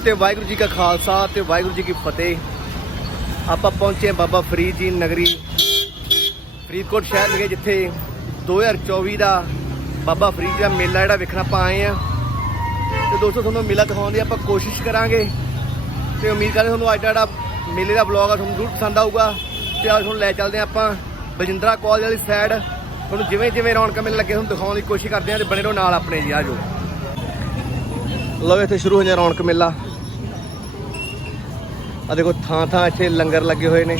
ਤੇ ਵਾਹਿਗੁਰੂ ਜੀ ਕਾ ਖਾਲਸਾ ਤੇ ਵਾਹਿਗੁਰੂ ਜੀ ਕੀ ਫਤਿਹ। ਆਪਾਂ ਪਹੁੰਚੇ ਹਾਂ ਬਾਬਾ ਫਰੀਦ ਜੀ ਨਗਰੀ, ਫਰੀਦਕੋਟ ਸ਼ਹਿਰ ਵਿਖੇ, ਜਿੱਥੇ 2024 ਦਾ ਬਾਬਾ ਫਰੀਦ ਦਾ ਮੇਲਾ ਜਿਹੜਾ ਵੇਖਣ ਆਪਾਂ ਆਏ ਆ ਤੇ ਦੋਸਤੋ, ਤੁਹਾਨੂੰ ਮੇਲਾ ਦਿਖਾਉਣ ਦੀ ਆਪਾਂ ਕੋਸ਼ਿਸ਼ ਕਰਾਂਗੇ। ਤੇ ਉਮੀਦ ਕਰਦੇ ਤੁਹਾਨੂੰ ਅੱਜ ਦਾ ਜਿਹੜਾ ਮੇਲੇ ਦਾ ਵਲੌਗ ਆ, ਤੁਹਾਨੂੰ ਜ਼ਰੂਰ ਪਸੰਦ ਆਊਗਾ। ਤੇ ਅੱਜ ਹੁਣ ਲੈ ਚੱਲਦੇ ਹਾਂ ਆਪਾਂ ਬਜਿੰਦਰਾ ਕਾਲਜ ਵਾਲੀ ਸਾਈਡ ਤੁਹਾਨੂੰ ਜਿਵੇਂ ਜਿਵੇਂ ਰੌਣਕਾਂ ਮੇਲੇ ਲੱਗੇ, ਤੁਹਾਨੂੰ ਦਿਖਾਉਣ ਦੀ ਕੋਸ਼ਿਸ਼ ਕਰਦੇ ਹਾਂ ਤੇ ਬਣੇ ਰਹੋ ਨਾਲ ਆਪਣੇ ਜੀ ਆਜੋ ਲਓ, ਇੱਥੇ ਸ਼ੁਰੂ ਹੋ ਜਾ ਰੌਣਕ ਮੇਲਾ। ਆ ਦੇਖੋ ਥਾਂ ਥਾਂ ਇੱਥੇ ਲੰਗਰ ਲੱਗੇ ਹੋਏ ਨੇ।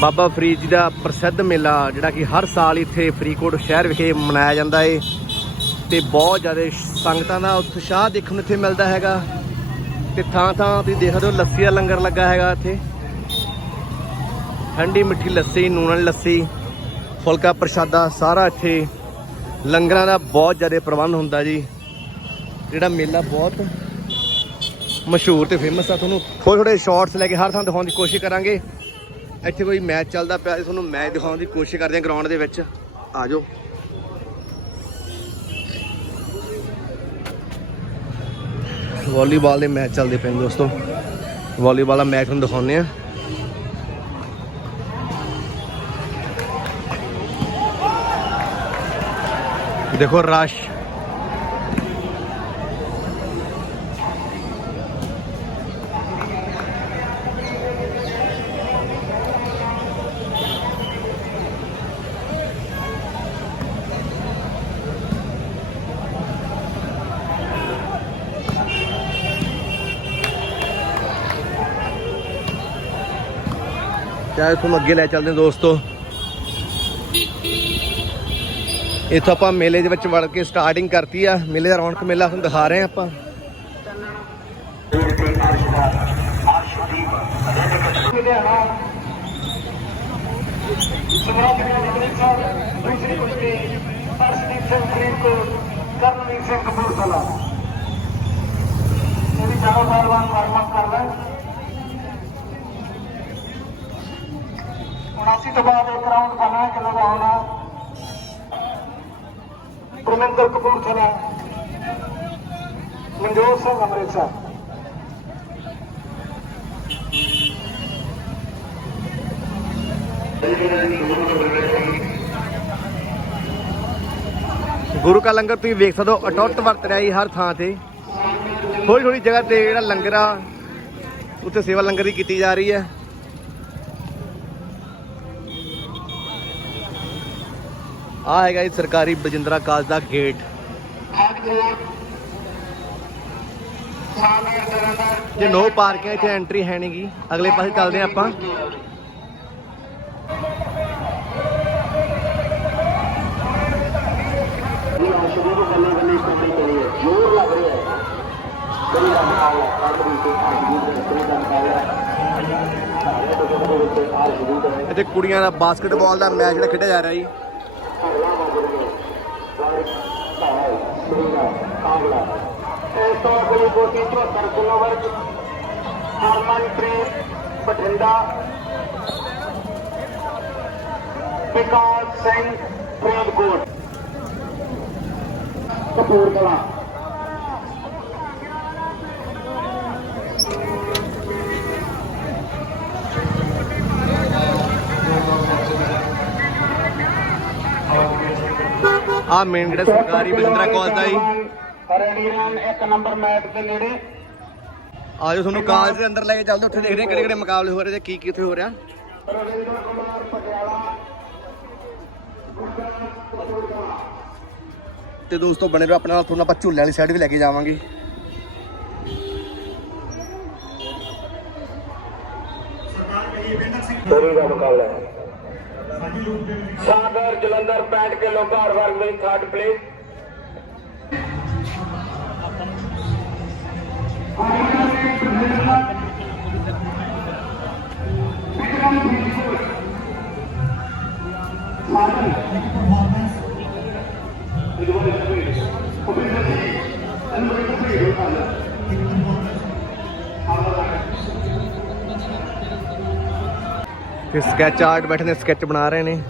ਬਾਬਾ ਫਰੀਦ ਜੀ ਦਾ ਪ੍ਰਸਿੱਧ ਮੇਲਾ, ਜਿਹੜਾ ਕਿ ਹਰ ਸਾਲ ਇੱਥੇ ਫਰੀਦਕੋਟ ਸ਼ਹਿਰ ਵਿਖੇ ਮਨਾਇਆ ਜਾਂਦਾ ਏ। ਤੇ ਬਹੁਤ ਜ਼ਿਆਦਾ ਸੰਗਤਾਂ ਦਾ ਉਤਸ਼ਾਹ ਦੇਖਣ ਨੂੰ ਇੱਥੇ ਮਿਲਦਾ ਹੈਗਾ। ਤੇ ਥਾਂ ਥਾਂ ਤੁਸੀਂ ਦੇਖਦੇ ਹੋ, ਲੱਸੀ ਦਾ ਲੰਗਰ ਲੱਗਾ ਹੈਗਾ ਇੱਥੇ। ਠੰਡੀ ਮਿੱਠੀ ਲੱਸੀ, ਨੂਣ ਵਾਲੀ ਲੱਸੀ, ਫੁਲਕਾ ਪ੍ਰਸ਼ਾਦਾ, ਸਾਰਾ ਇੱਥੇ ਲੰਗਰਾਂ ਦਾ ਬਹੁਤ ਜ਼ਿਆਦਾ ਪ੍ਰਬੰਧ ਹੁੰਦਾ ਜੀ। ਜਿਹੜਾ ਮੇਲਾ ਬਹੁਤ ਮਸ਼ਹੂਰ ਤੇ ਫੇਮਸ ਆ। ਤੁਹਾਨੂੰ ਥੋੜੇ ਥੋੜੇ ਸ਼ਾਰਟਸ ਲੈ ਕੇ ਹਰ ਥਾਂ ਦਿਖਾਉਣ ਦੀ ਕੋਸ਼ਿਸ਼ ਕਰਾਂਗੇ। ਇੱਥੇ ਕੋਈ ਮੈਚ ਚੱਲਦਾ ਪਿਆ ਤੇ ਤੁਹਾਨੂੰ ਮੈਚ ਦਿਖਾਉਣ ਦੀ ਕੋਸ਼ਿਸ਼ ਕਰਦੇ ਹਾਂ ਗਰਾਊਂਡ ਦੇ ਵਿੱਚ। ਆ ਜਾਓ। ਵਾਲੀਬਾਲ ਦੇ ਮੈਚ ਚੱਲਦੇ ਪਏ ਨੇ ਦੋਸਤੋ। ਵਾਲੀਬਾਲ ਦਾ ਮੈਚ ਤੁਹਾਨੂੰ ਦਿਖਾਉਂਦੇ ਆ ਦੇਖੋ ਰਸ਼। ਚਾਹੇ ਤੁਹਾਨੂੰ ਅੱਗੇ ਲੈ ਚੱਲਦੇ ਦੋਸਤੋ। ਇੱਥੋਂ ਆਪਾਂ ਮੇਲੇ ਦੇ ਵਿੱਚ ਵੜ ਕੇ ਸਟਾਰਟਿੰਗ ਕਰਤੀ ਆ। ਮੇਲੇ ਦਾ ਰੌਣਕ ਮੇਲਾ ਤੁਹਾਨੂੰ ਦਿਖਾ ਰਹੇ ਆ ਆਪਾਂ। ਦੂਸਰੀ ਕੁਸ਼ਤੀ ਅਰਸ਼ਦੀਪ ਸਿੰਘ ਫਰੀਦਕੋਟ ਕਰਨਵੀਰ ਸਿੰਘ ਕਪੂਰਥਲਾ ਇਹ ਵੀ ਚਾਰੋਂ ਪਹਿਲਵਾਨ ਵਾਰਮ ਅਪ ਕਰ ਰਹੇ 79 ਤੋਂ ਬਾਅਦ ਇੱਕ ਰਾਉਂਡ ਕਰਨਾ ਕਿਲੋ ਦਾ ਹੋਣਾ। ਕਪੂਰਥਲਾ ਮਨਜੋਤ ਸਿੰਘ ਅੰਮ੍ਰਿਤਸਰ। ਗੁਰੂ ਕਾ ਲੰਗਰ ਤੁਸੀਂ ਵੇਖ ਸਕਦੇ ਹੋ, ਅਟੁੱਟ ਵਰਤ ਰਿਹਾ ਜੀ ਹਰ ਥਾਂ ਤੇ। ਥੋੜੀ ਥੋੜੀ ਜਗ੍ਹਾ ਤੇ ਜਿਹੜਾ ਲੰਗਰ ਆ, ਉੱਥੇ ਸੇਵਾ ਲੰਗਰ ਦੀ ਕੀਤੀ ਜਾ ਰਹੀ ਹੈ। ਆ ਹੈਗਾ ਜੀ ਸਰਕਾਰੀ ਬਜਿੰਦਰਾ ਕਾਲਜ ਦਾ ਗੇਟ ਜੇ ਨੋ ਪਾਰਕਿੰਗ ਇੱਥੇ ਐਂਟਰੀ ਹੈ ਨਹੀਂਗੀ ਅਗਲੇ ਪਾਸੇ ਚੱਲਦੇ ਹਾਂ ਆਪਾਂ। ਇੱਥੇ ਕੁੜੀਆਂ ਦਾ ਬਾਸਕਟਬਾਲ ਦਾ ਮੈਚ ਜਿਹੜਾ ਖੇਡਿਆ ਜਾ ਰਿਹਾ ਜੀ ਅਗਲਾ ਬਾਬਰ ਨੇ ਵਾਰ ਭਾਈ ਸੁਣਾ ਆਗਲਾ ਇਹ ਤੋਂ ਅਗਲੀ ਕੋਟੀ 74 ਕਿਲੋ ਵਰਗ। ਹਰਮਨਪ੍ਰੀਤ ਬਠਿੰਡਾ। ਵਿਕਾਸ ਸਿੰਘ ਫਰੀਦਕੋਟ। ਕਪੂਰਥਲਾ। ਆ ਮੇਨ ਜਿਹੜਾ ਸਰਕਾਰੀ ਬਜਿੰਦਰਾ ਕਾਲਜ ਦਾ ਜੀ। ਰੈਡੀਰਨ ਇੱਕ ਨੰਬਰ ਮੈਚ ਦੇ ਨੇੜੇ। ਆਜੋ ਤੁਹਾਨੂੰ ਕਾਲਜ ਦੇ ਅੰਦਰ ਲੈ ਕੇ ਚੱਲਦੇ ਉੱਥੇ ਦੇਖਦੇ ਹਾਂ ਕਿਹੜੇ ਕਿਹੜੇ ਮੁਕਾਬਲੇ ਹੋ ਰਹੇ ਤੇ ਕੀ ਕੀ ਉੱਥੇ ਹੋ ਰਿਹਾ। ਰਵਿੰਦਰ ਕੁਮਾਰ ਪਟਿਆਲਾ। ਤੇ ਦੋਸਤੋ ਬਣੇ ਰਹੋ ਆਪਣੇ ਨਾਲ ਤੁਹਾਨੂੰ ਆਪਾਂ ਝੂਲੇ ਵਾਲੀ ਸਾਈਡ ਵੀ ਲੈ ਕੇ ਜਾਵਾਂਗੇ। ਸਰੀ ਦਾ ਮੁਕਾਬਲਾ ਹੈ। ਸਾਗਰ ਜਲੰਧਰ 65 ਕਿਲੋ ਭਾਰ ਵਰਗ ਵਿੱਚ ਥਰਡ ਪਲੇਸ ਤੇ ਸਕੈਚ ਆਰਟ ਬੈਠੇ ਨੇ ਸਕੈਚ ਬਣਾ ਰਹੇ ਨੇ।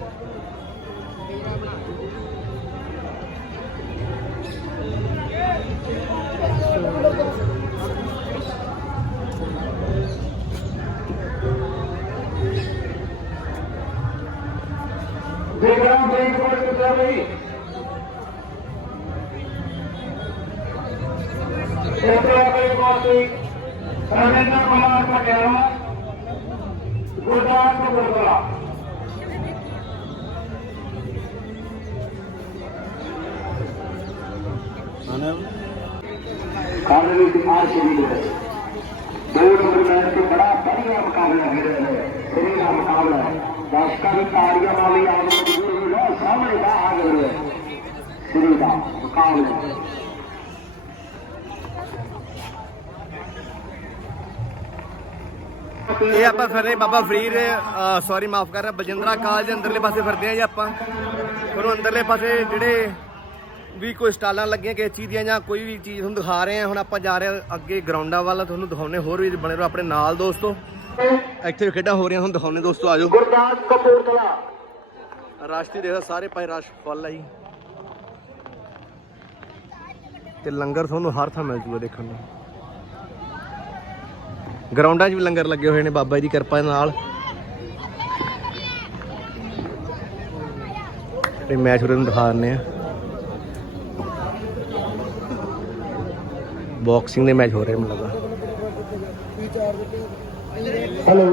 ਕਾਨੂੰਨੀ ਦੀ ਆਰ ਸ਼ਰੀਰ ਹੈ ਦੋ। ਨੰਬਰ ਮੈਚ ਤੇ ਬੜਾ ਵਧੀਆ ਮੁਕਾਬਲਾ ਹੋ ਰਿਹਾ ਹੈ ਸ੍ਰੀ ਦਾ ਮੁਕਾਬਲਾ। ਹੈ ਦਰਸ਼ਕਾਂ ਦੀ ਤਾੜੀਆਂ ਨਾਲ ਹੀ ਆਉਣ ਮਜਬੂਰ ਹੋ ਲੋ ਸਾਹਮਣੇ ਦਾ ਆ ਗਿਆ ਹੈ ਸ੍ਰੀ ਦਾ ਮੁਕਾਬਲਾ। ਇਹ ਆਪਾਂ ਫਿਰ ਰਹੇ ਬਾਬਾ ਫਰੀਦ ਸੌਰੀ ਮਾਫ ਕਰ ਰਿਹਾ ਬਜਿੰਦਰਾ ਕਾਲਜ ਅੰਦਰਲੇ ਪਾਸੇ ਫਿਰਦੇ ਆ ਜੀ ਆਪਾਂ। ਤੁਹਾਨੂੰ ਅੰਦਰਲੇ ਪਾਸੇ ਜਿਹੜੇ ਵੀ ਕੋਈ ਸਟਾਲਾਂ ਲੱਗੀਆਂ ਕਿਸੇ ਚੀਜ਼ ਦੀਆਂ ਜਾਂ ਕੋਈ ਵੀ ਚੀਜ਼ ਤੁਹਾਨੂੰ ਦਿਖਾ ਰਹੇ ਆ ਹੁਣ ਆਪਾਂ ਜਾ ਰਹੇ ਆ ਅੱਗੇ ਗਰਾਊਂਡਾਂ ਵੱਲ ਤੁਹਾਨੂੰ ਦਿਖਾਉਣੇ ਹੋਰ ਵੀ ਬਣੇ ਰਹੋ ਆਪਣੇ ਨਾਲ ਦੋਸਤੋ। ਇੱਥੇ ਵੀ ਖੇਡਾਂ ਹੋ ਰਹੀਆਂ ਤੁਹਾਨੂੰ ਦਿਖਾਉਣੇ ਦੋਸਤੋ ਆਜੋ। ਗੁਰਦਾਸ ਕਪੂਰਥਲਾ ਰਾਸ਼ਟਰੀ ਦੇਖੋ ਸਾਰੇ ਪਾਸੇ ਰਸ਼ ਫੁੱਲ ਆ ਜੀ। ਤੇ ਲੰਗਰ ਤੁਹਾਨੂੰ ਹਰ ਥਾਂ ਮਿਲ ਜੂਗਾ ਦੇਖਣ ਨੂੰ। ਗਰਾਊਂਡਾਂ 'ਚ ਵੀ ਲੰਗਰ ਲੱਗੇ ਹੋਏ ਨੇ ਬਾਬਾ ਜੀ ਦੀ ਕਿਰਪਾ ਨਾਲ। ਤੇ ਮੈਚ ਉਰੇ ਨੂੰ ਦਿਖਾ ਦਿੰਦੇ ਆ ਬਾਕਸਿੰਗ ਦੇ ਮੈਚ ਹੋ ਰਹੇ ਮੈਨੂੰ ਲੱਗਾ ਹੈਲੋ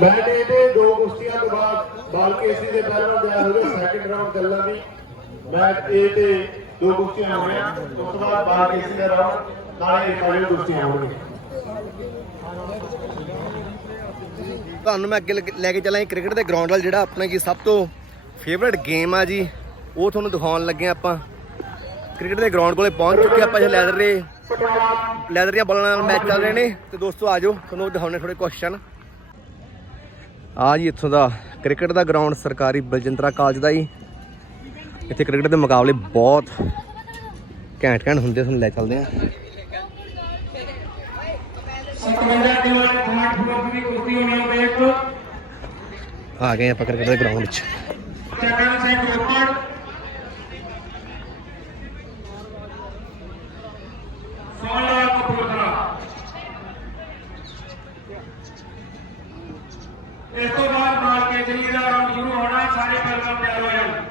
ਮੈਚ ਇਹਦੇ ਦੋ ਕੁਸ਼ਤੀਆਂ ਤੋਂ ਬਾਅਦ ਬਾਲ ਕੇਸਰੀ ਦੇ ਪਹਿਲਾਂ ਗਿਆ ਹੋਵੇ ਸੈਕਿੰਡ ਰਾਉਂਡ ਚੱਲਣ ਦੀ। ਮੈਚ ਇਹ ਤੇ ਦੋ ਕੁਸ਼ਤੀਆਂ ਹੋਣੀਆਂ ਉਸ ਤੋਂ ਬਾਅਦ ਬਾਲ ਕੇਸਰੀ ਦਾ ਰਾਉਂਡ ਨਾਲੇ ਵਾਲੀ ਕੁਸ਼ਤੀਆਂ ਹੋਣਗੀਆਂ ਤੁਹਾਨੂੰ ਮੈਂ ਅੱਗੇ ਲੈ ਕੇ- ਲੈ ਕੇ ਚੱਲਾਂ ਕ੍ਰਿਕਟ ਦੇ ਗਰਾਊਂਡ ਵੱਲ ਜਿਹੜਾ ਆਪਣਾ ਕੀ ਸਭ ਤੋਂ ਫੇਵਰਟ ਗੇਮ ਆ ਜੀ ਉਹ ਤੁਹਾਨੂੰ ਦਿਖਾਉਣ ਲੱਗੇ ਹਾਂ ਆਪਾਂ। ਕ੍ਰਿਕਟ ਦੇ ਗਰਾਊਂਡ ਕੋਲੇ ਪਹੁੰਚ ਚੁੱਕੇ ਆਪਾਂ ਜੇ ਲੈਦਰ ਦੇ। ਲੈਦਰ ਦੀਆਂ ਬਾਲਾਂ ਨਾਲ ਮੈਚ ਚੱਲ ਰਹੇ ਨੇ ਤੇ ਦੋਸਤੋ ਆਜੋ ਤੁਹਾਨੂੰ ਦਿਖਾਉਣੇ ਥੋੜੇ ਕੁਐਸਚਨ ਆ ਜੀ ਇੱਥੋਂ ਦਾ ਕ੍ਰਿਕਟ ਦਾ ਗਰਾਊਂਡ ਸਰਕਾਰੀ ਬਲਜਿੰਦਰਾ ਕਾਲਜ ਦਾ ਜੀ। ਇੱਥੇ ਕ੍ਰਿਕਟ ਦੇ ਮੁਕਾਬਲੇ ਬਹੁਤ ਘੈਂਟ ਘੈਂਟ ਹੁੰਦੇ ਤੁਹਾਨੂੰ ਲੈ ਚੱਲਦੇ ਆ ਆ ਗਏ ਆਪਾਂ ਕ੍ਰਿਕਟ ਦੇ ਗਰਾਊਂਡ 'ਚ। ਚਰਨ ਸਿੰਘ ਰੋਪੜ ਸੋਲਾ ਕਪੂਰਥਲਾ ਇਸ ਤੋਂ ਬਾਅਦ ਬਾਲ ਕੇਜਰੀ ਦਾ ਰਾਉਂਡ ਸ਼ੁਰੂ ਹੋਣਾ ਸਾਰੇ ਪਹਿਲਵਾਨ ਤਿਆਰ ਹੋ ਜਾਣ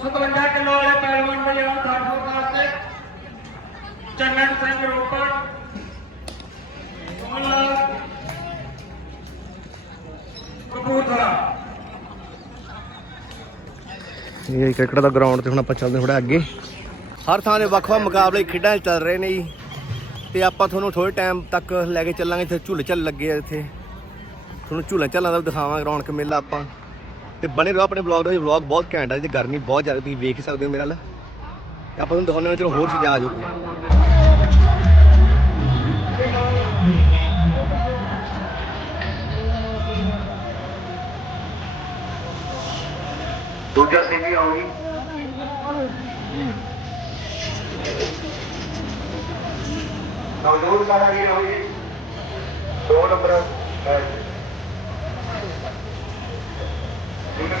ਸਤਵੰਜਾ ਕਿਲੋ ਵਾਲੇ ਪਹਿਲਵਾਨ ਦੇ ਜਿਹੜਾ ਦਾਖਲ ਵਾਸਤੇ ਚੰਨਨ ਸਿੰਘ ਰੋਪੜ ਸੋਲਾ ਕਪੂਰਥਲਾ ਇਹ ਕ੍ਰਿਕਟ ਦਾ ਗਰਾਊਂਡ ਤੇ ਹੁਣ ਆਪਾਂ ਚੱਲਦੇ ਥੋੜਾ ਅੱਗੇ। ਹਰ ਥਾਂ ਦੇ ਵੱਖ-ਵੱਖ ਮੁਕਾਬਲੇ ਖੇਡਾਂ ਚੱਲ ਰਹੇ ਨੇ ਜੀ। ਤੇ ਆਪਾਂ ਤੁਹਾਨੂੰ ਥੋੜੇ ਟਾਈਮ ਤੱਕ ਲੈ ਕੇ ਚੱਲਾਂਗੇ, ਇੱਥੇ ਝੂਲੇ ਚੱਲ ਲੱਗੇ ਆ ਇੱਥੇ। ਤੁਹਾਨੂੰ ਝੂਲਾ ਚੱਲਾਂ ਦਾ ਵੀ ਦਿਖਾਵਾਂਗੇ, ਰੌਣਕ ਮੇਲਾ ਆਪਾਂ। ਤੇ ਬਣੇ ਰਹੋ ਆਪਣੇ ਬਲੌਗ ਦਾ ਵਲੌਗ ਬਹੁਤ ਘੈਂਟ ਆ ਜੀ ਗਰਮੀ ਬਹੁਤ ਜ਼ਿਆਦਾ, ਤੁਸੀਂ ਵੇਖ ਸਕਦੇ ਹੋ ਮੇਰੇ ਨਾਲ ਤੇ ਆਪਾਂ ਤੁਹਾਨੂੰ ਦਿਖਾਉਂਦੇ ਹਾਂ, ਚਲੋ ਹੋਰ ਚੀਜ਼ਾਂ ਆ ਜਾਓ। ਦੂਜਾ ਸੇਮੀ ਆਉਗੀ ਨੌਜਵਾਨ ਸਾਰਾ ਵੀ ਆਉਗੀ ਦੋ ਨੰਬਰ ਹੈ ਇਹਨਾਂ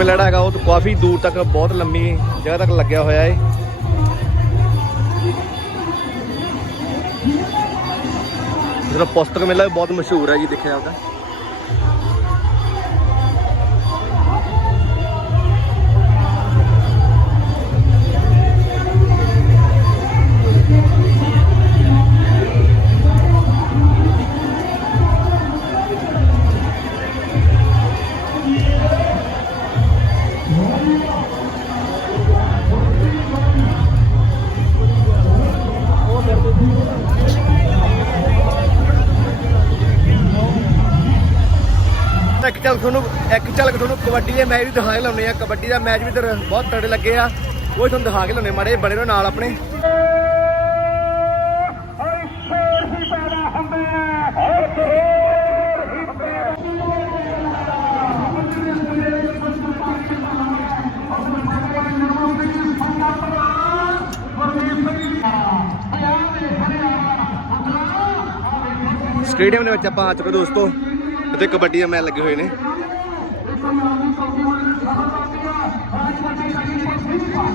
ਮੇਲਾ ਜਿਹੜਾ ਹੈਗਾ, ਉਹ ਤੋਂ ਕਾਫੀ ਦੂਰ ਤੱਕ, ਬਹੁਤ ਲੰਮੀ ਜਗ੍ਹਾ ਤੱਕ ਲੱਗਿਆ ਹੋਇਆ ਹੈ ਜਿਹੜਾ ਪੁਸਤਕ ਮੇਲਾ ਵੀ ਬਹੁਤ ਮਸ਼ਹੂਰ ਹੈ ਜੀ, ਦੇਖਿਆ ਉਹਦਾ ਤੁਹਾਨੂੰ ਕਬੱਡੀ ਦੇ ਮੈਚ ਵੀ ਦਿਖਾ ਕੇ ਲਾਉਨੇ ਆ ਕਬੱਡੀ ਦਾ ਮੈਚ ਵੀ ਇੱਧਰ ਬਹੁਤ ਤੜੇ ਲੱਗੇ ਆ। ਉਹ ਤੁਹਾਨੂੰ ਦਿਖਾ ਕੇ ਲਾਉਨੇ ਮਾੜੇ ਬੜੇ ਨਾਲ ਆਪਣੇ। ਸਟੇਡੀਅਮ ਦੇ ਵਿੱਚ ਆਪਾਂ ਆ ਚੁੱਕੇ ਦੋਸਤੋ। ਇੱਥੇ ਕਬੱਡੀ ਦੇ ਮੈਚ ਲੱਗੇ ਹੋਏ ਨੇ।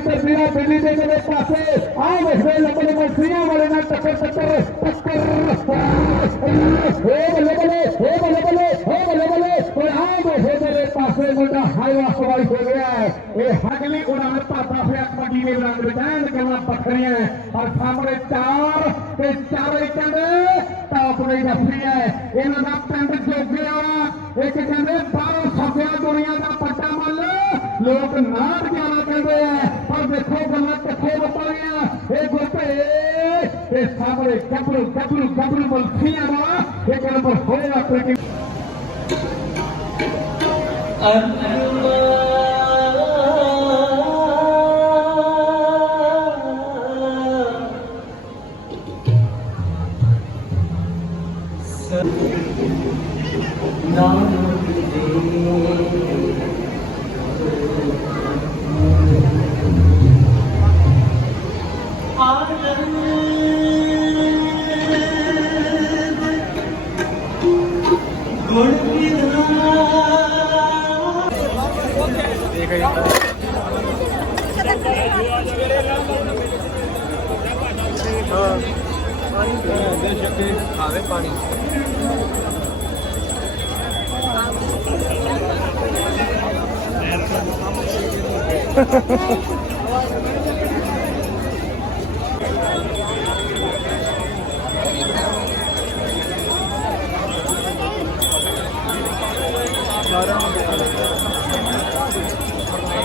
ਤਸਵੀਰਾਂ ਦਿੱਲੀ ਦੇ ਮੇਰੇ ਪਾਸੇ ਆ ਵੇਖਦੇ ਲੱਗੇ ਮਸੀਆਂ ਵਾਲੇ ਨਾਲ ਟੱਕਰ ਟੱਕਰ ਟੱਕਰ ਏ ਬੱਲੇ ਬੱਲੇ ਏ ਬੱਲੇ ਬੱਲੇ ਏ ਬੱਲੇ ਬੱਲੇ ਮੇਰੇ ਪਾਸੇ ਮੁੰਡਾ ਹਾਈਵਾ ਸਵਾਈ ਹੋ ਗਿਆ ਇਹ ਹਗਲੀ ਉਡਾਨ ਭਾਪਾ ਫਿਰ ਕਬੱਡੀ ਦੇ ਰੰਗ ਵਿੱਚ ਗੱਲਾਂ ਪੱਖਰੀਆਂ ਔਰ ਸਾਹਮਣੇ ਚਾਰ ਤੇ ਚਾਰੇ ਕਹਿੰਦੇ ਟਾਪ ਦੇ ਜੱਫੀ ਹੈ। ਇਹਨਾਂ ਦਾ ਪਿੰਡ ਜੋਗੇ ਇੱਕ ਕਹਿੰਦੇ ਬਾਹਰੋਂ ਸੱਜਿਆ ਦੁਨੀਆ ਦਾ ਪੱਟਾ ਮੱਲ, ਲੋਕ ਨਾਟ ਜਾਣਾ ਕਹਿੰਦੇ ਆ ਪਰ ਦੇਖੋ ਗੱਲਾਂ ਕਿੱਥੇ ਵਪਾਰੀਆਂ ਇਹ ਗੁਰਪੇ ਇਹ ਸਾਹਮਣੇ ਗੱਭਰੂ ਗੱਭਰੂ ਗੱਭਰੂ ਬਲਖੀਆਂ ਦਾ ਇੱਕ ਨੰਬਰ ਹੋਇਆ ਕ੍ਰਿਕਟ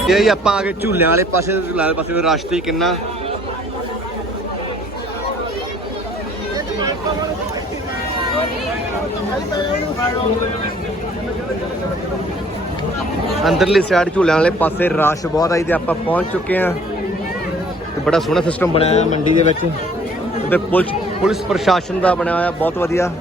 ਇਹ ਜੀ ਆਪਾਂ ਆ ਗਏ ਝੂਲਿਆਂ ਵਾਲੇ ਪਾਸੇ ਤੇ ਝੂਲਿਆਂ ਵਾਲੇ ਪਾਸੇ ਵੀ ਰਸ਼ ਤੇ ਕਿੰਨਾ। ਅੰਦਰਲੀ ਸਾਈਡ ਝੂਲਿਆਂ ਵਾਲੇ ਪਾਸੇ ਰਸ਼ ਬਹੁਤ ਆਈ ਤੇ ਆਪਾਂ ਪਹੁੰਚ ਚੁੱਕੇ ਆ ਤੇ ਬੜਾ ਸੋਹਣਾ ਸਿਸਟਮ ਬਣਾਇਆ ਹੋਇਆ ਮੰਡੀ ਦੇ ਵਿੱਚ। ਤੇ ਪੁਲਿਸ ਪੁਲਿਸ ਪ੍ਰਸ਼ਾਸਨ ਦਾ ਬਣਾਇਆ ਹੋਇਆ, ਬਹੁਤ ਵਧੀਆ।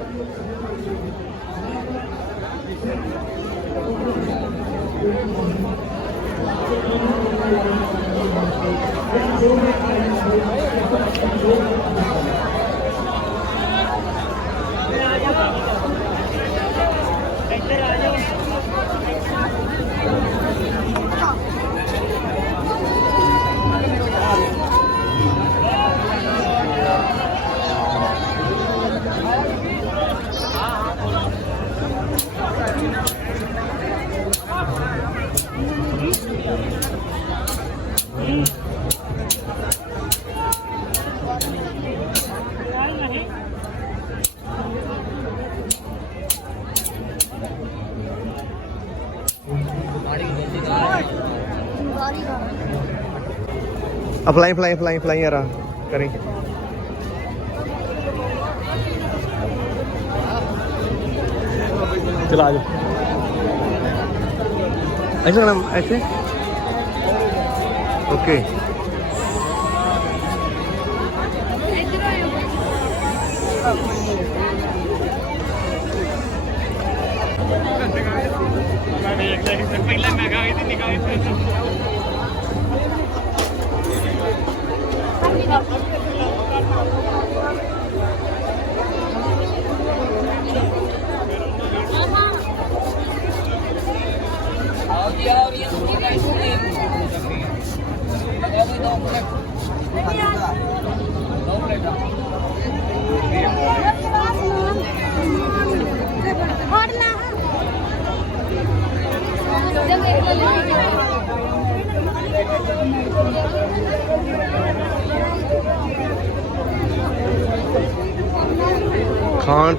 ਫਲਾਈ ਫਲਾਈ ਫਲਾਈ ਫਲਾਈ ਯਾਰ ਕਰੀ। ਚਲਾ ਜਾ। ਐਸੇ ਨਾ ਐਸੇ ਓਕੇ।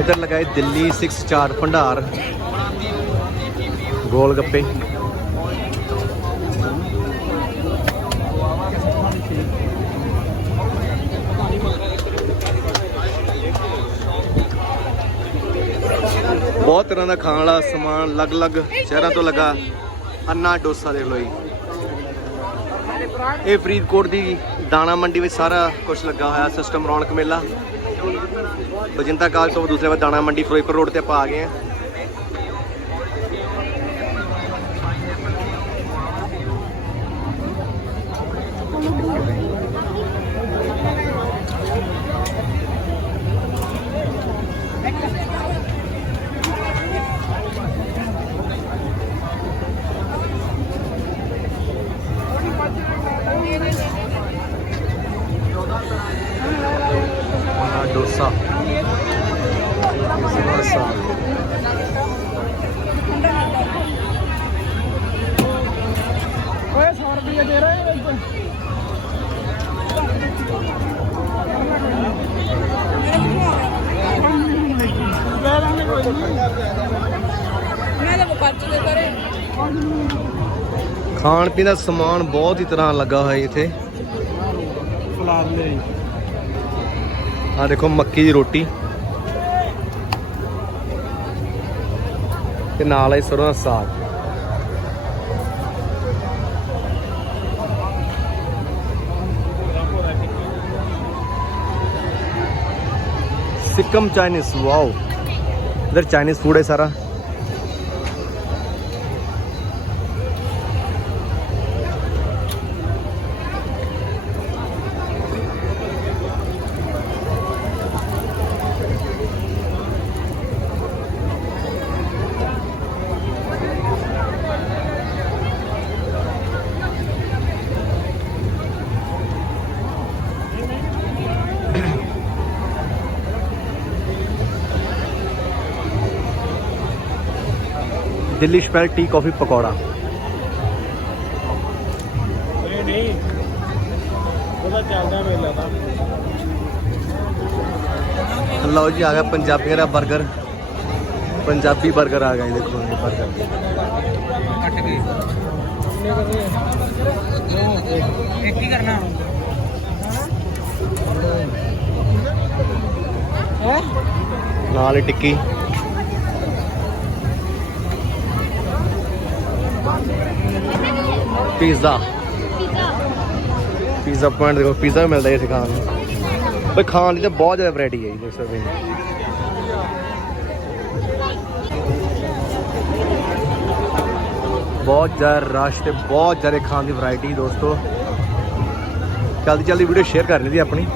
ਇੱਧਰ ਲਗਾਏ ਦਿੱਲੀ 6 ਸਟਾਰ ਭੰਡਾਰ। ਗੋਲ ਗੱਪੇ। ਬਹੁਤ ਤਰ੍ਹਾਂ ਦਾ ਖਾਣ ਵਾਲਾ ਸਮਾਨ ਅਲੱਗ-ਅਲੱਗ ਸ਼ਹਿਰਾਂ ਤੋਂ ਲੱਗਾ। ਅੰਨਾ ਡੋਸਾ ਦੇ ਲਓ ਜੀ। ਇਹ ਫਰੀਦਕੋਟ ਦੀ ਦਾਣਾ ਮੰਡੀ ਵਿੱਚ ਸਾਰਾ ਕੁਝ ਲੱਗਾ ਹੋਇਆ ਸਿਸਟਮ ਰੌਣਕ ਮੇਲਾ। ਬਜਿੰਤਾ ਕਾਲ ਤੋਂ ਦੂਸਰੇ ਪਾਸੇ ਦਾਣਾ ਮੰਡੀ ਫਿਰੋਜ਼ਪੁਰ ਰੋਡ ਤੇ ਆਪਾਂ ਆ ਗਏ ਆ ਆ ਖਾਣ ਪੀਣ ਦਾ ਸਮਾਨ ਬਹੁਤ ਹੀ ਤਰ੍ਹਾਂ ਲੱਗਾ ਹੋਇਆ ਇੱਥੇ। ਸਲਾਦ ਲਈ ਆ ਦੇਖੋ ਮੱਕੀ ਦੀ ਰੋਟੀ। ਤੇ ਨਾਲ ਹੈ ਸਰੋਂ ਦਾ ਸਾਗ। Sikkim Chinese wow. ਇਧਰ ਚਾਈਨੀਜ਼ ਫੂਡ ਹੈ ਸਾਰਾ। दिल्ली स्पेल टी कॉफ़ी पकौड़ा। लो जी आ गया पंजाबी का बर्गर। पंजाबी बर्गर आ गया देखो बर्गर। नाल टिक्की। ਪੀਜ਼ਾ ਪੀਜ਼ਾ ਪੁਆਇੰਟ ਦੇਖੋ ਪੀਜ਼ਾ ਵੀ ਮਿਲਦਾ ਇੱਥੇ ਖਾਣ ਨੂੰ। ਬਈ ਖਾਣ ਦੀ ਤਾਂ ਬਹੁਤ ਜ਼ਿਆਦਾ ਵੈਰਾਈਟੀ ਹੈ ਜੀ, ਦੇਖ ਸਕਦੇ ਹੋ। ਬਹੁਤ ਜ਼ਿਆਦਾ ਰਸ਼ ਤੇ ਬਹੁਤ ਜ਼ਿਆਦਾ ਖਾਣ ਦੀ ਵੈਰਾਈਟੀ ਦੋਸਤੋ। ਜਲਦੀ ਜਲਦੀ ਵੀਡੀਓ ਸ਼ੇਅਰ ਕਰ ਲਈ ਦੀ ਆਪਣੀ।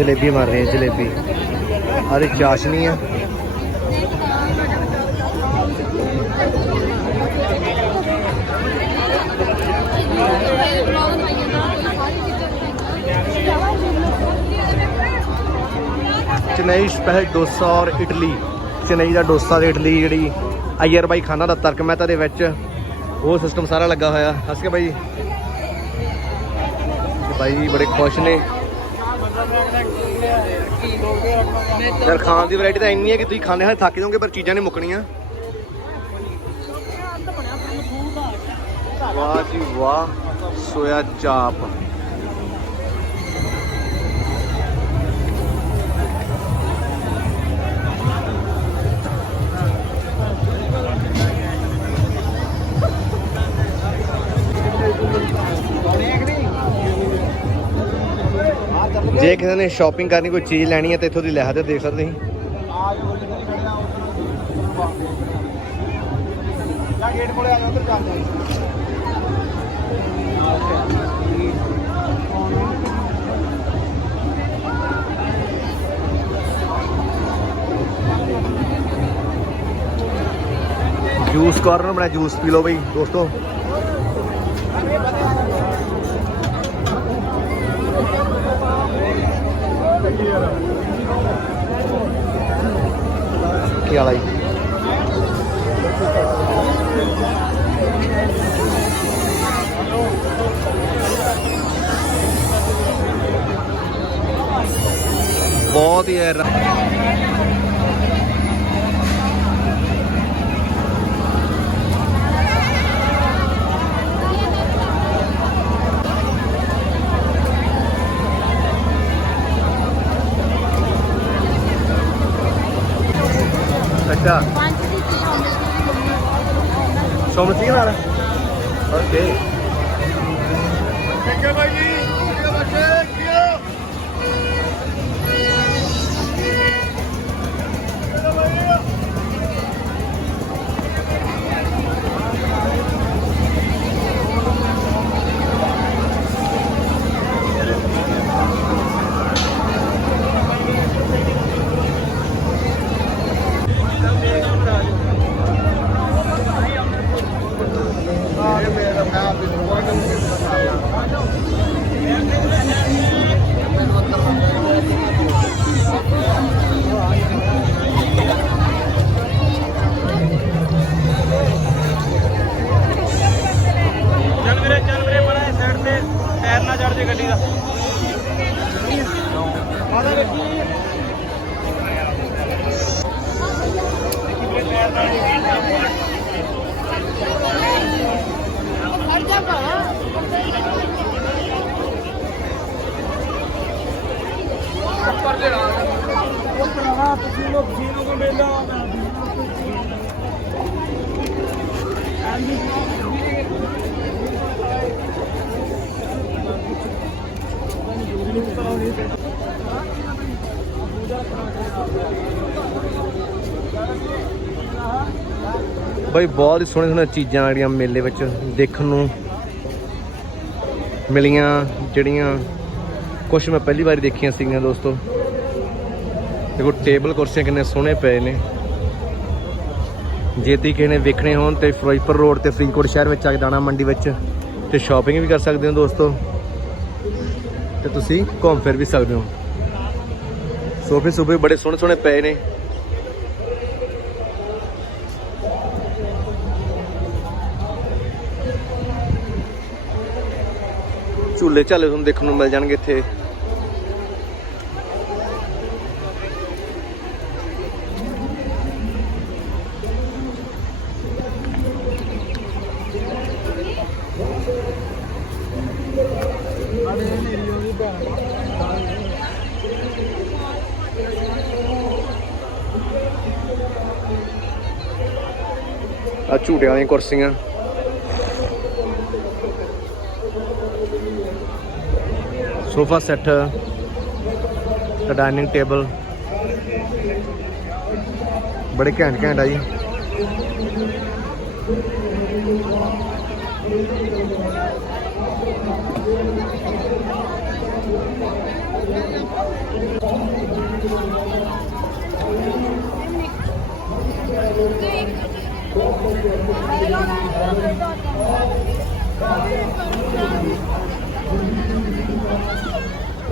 ਜਲੇਬੀ ਮਾਰ ਰਹੇ ਜਲੇਬੀ। ਅਰੇ ਚਾਸ਼ਨੀ ਹੈ ਚੇਨਈ ਸਪੈਸ਼ਲ ਡੋਸਾ ਔਰ ਇਡਲੀ ਚਨਈ ਦਾ ਡੋਸਾ ਤੇ ਇਡਲੀ ਜਿਹੜੀ ਆਇਰ ਬਾਈ ਖਾਣਾ ਦਾ ਤਰਕ ਮਹਿਤਾ ਦੇ ਵਿੱਚ ਉਹ ਸਿਸਟਮ ਸਾਰਾ ਲੱਗਾ ਹੋਇਆ। ਹੱਸ ਕੇ ਬਾਈ। ਬਾਈ ਬੜੇ ਖੁਸ਼ ਨੇ। ਯਾਰ ਖਾਣ ਦੀ ਵੈਰਾਈਟੀ ਤਾਂ ਇੰਨੀ ਹੈ ਕਿ ਤੁਸੀਂ ਖਾਣੇ ਹਾਂ ਥੱਕ ਜਾਓਗੇ, ਪਰ ਚੀਜ਼ਾਂ ਨੇ ਮੁੱਕਣੀਆਂ। ਵਾਹ ਜੀ ਵਾਹ, ਸੋਇਆ ਚਾਪ। ਜੇ ਕਿਸੇ ਨੇ ਸ਼ਾਪਿੰਗ ਕਰਨੀ ਕੋਈ ਚੀਜ਼ ਲੈਣੀ ਹੈ ਤੇ ਇੱਥੋਂ ਦੀ ਲੈ ਸਕਦੇ ਦੇਖ ਸਕਦੇ ਹੋ ਗੇਟ ਕੋਲੇ ਆ ਜਾ ਉਧਰ ਚੱਲਦੇ ਜੂਸ ਕਾਰਨਰ ਬਣਾ ਜੂਸ ਪੀ ਲਓ ਬਈ ਦੋਸਤੋ। ਕੀ ਹਾਲ ਜੀ? ਬਹੁਤ ਹੀ ਹੈ ਸੋਮਨ ਸਿੰਘ ਨਾਲ ਓਕੇ ਗੱਡੀ ਦਾ। ਆਦਾ ਵੇਖੀ ਬਈ, ਬਹੁਤ ਹੀ ਸੋਹਣੇ ਸੋਹਣੇ ਚੀਜ਼ਾਂ ਜਿਹੜੀਆਂ ਮੇਲੇ ਵਿੱਚ ਦੇਖਣ ਨੂੰ ਮਿਲੀਆਂ, ਜਿਹੜੀਆਂ ਕੁਝ ਮੈਂ ਪਹਿਲੀ ਵਾਰੀ ਦੇਖੀਆਂ ਸੀਗੀਆਂ ਦੋਸਤੋ। ਦੇਖੋ, ਟੇਬਲ ਕੁਰਸੀਆਂ ਕਿੰਨੇ ਸੋਹਣੇ ਪਏ ਨੇ। ਜੇ ਤੁਸੀਂ ਕਿਸੇ ਨੇ ਵੇਖਣੇ ਹੋਣ ਤੇ ਫਿਰੋਜ਼ਪੁਰ ਰੋਡ ਤੇ ਫਰੀਦਕੋਟ ਸ਼ਹਿਰ ਵਿੱਚ ਆ ਕੇ ਦਾਣਾ ਮੰਡੀ ਵਿੱਚ ਤੇ ਸ਼ਾਪਿੰਗ ਵੀ ਕਰ ਸਕਦੇ ਹੋ ਦੋਸਤੋ। ਤੇ ਤੁਸੀਂ ਘੁੰਮ ਫਿਰ ਵੀ ਸਕਦੇ ਹੋ। ਸੋਫੇ ਸੋਫੇ ਬੜੇ ਸੋਹਣੇ ਸੋਹਣੇ ਪਏ ਨੇ। ਝੂਲੇ ਝਾਲੇ ਤੁਹਾਨੂੰ ਦੇਖਣ ਨੂੰ ਮਿਲ ਜਾਣਗੇ ਇੱਥੇ। ਆ ਝੂਟਿਆਂ ਵਾਲੀਆਂ ਕੁਰਸੀਆਂ। ਸੋਫਾ ਸੈੱਟ ਤੇ ਡਾਈਨਿੰਗ ਟੇਬਲ ਬੜੇ ਘੈਂਟ ਘੈਂਟ ਆ ਜੀ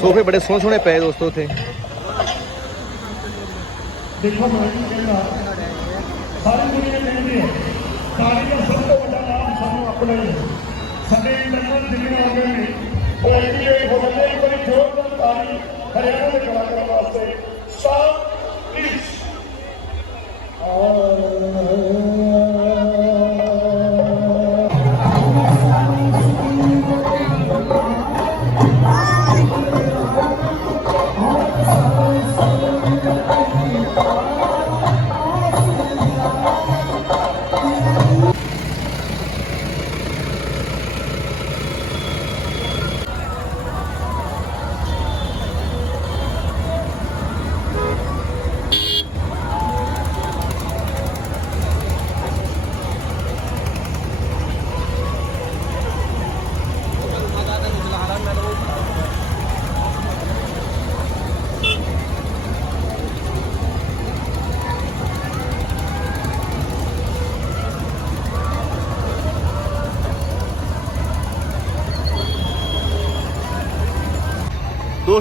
ਸੋਫੇ ਬੜੇ ਸੋਹਣੇ ਸੋਹਣੇ ਪਏ ਦੋਸਤੋ ਉੱਥੇ। ਦੇਖੋ ਮੈਂ ਕਹਿੰਦਾ, ਸਾਰੀ ਦੁਨੀਆ ਕਹਿੰਦੀ ਹੈ ਸਾਡੀ ਦਾ ਸਭ ਤੋਂ ਵੱਡਾ ਨਾਮ ਸਾਨੂੰ ਆਪਣਾ ਹੀ ਹੈ ਨੇ ਉਹ ਐਕਟੀਵੇਟ ਹੋ ਗਏ ਇੱਕ ਵਾਰੀ ਜ਼ੋਰਦਾਰ ਤਾਲੀ ਹਰਿਆਣਾ ਦੇ ਕਲਾਕਾਰਾਂ ਵਾਸਤੇ। Stop please.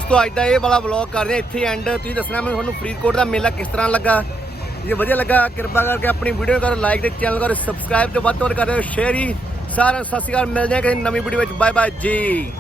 ਦੋਸਤੋ, ਅੱਜ ਦਾ ਇਹ ਵਾਲਾ ਵਲੌਗ ਕਰਦੇ ਹਾਂ, ਇੱਥੇ ਐਂਡ ਤੁਸੀਂ ਦੱਸਣਾ ਮੈਨੂੰ ਤੁਹਾਨੂੰ ਫਰੀਦਕੋਟ ਦਾ ਮੇਲਾ ਕਿਸ ਤਰ੍ਹਾਂ ਲੱਗਾ? ਜੇ ਵਧੀਆ ਲੱਗਾ, ਕਿਰਪਾ ਕਰਕੇ ਆਪਣੀ ਵੀਡੀਓ ਕਰੋ ਲਾਈਕ ਤੇ ਚੈਨਲ ਕਰੋ ਸਬਸਕ੍ਰਾਈਬ ਤੇ ਵੱਧ ਤੋਂ ਵੱਧ ਕਰ ਸ਼ੇਅਰ ਹੀ। ਸਾਰਿਆਂ ਨੂੰ ਸਤਿ ਸ਼੍ਰੀ ਅਕਾਲ, ਮਿਲਦੇ ਹਾਂ ਕਿਸੇ ਨਵੀਂ ਵੀਡੀਓ ਵਿੱਚ। ਬਾਏ ਬਾਏ ਜੀ।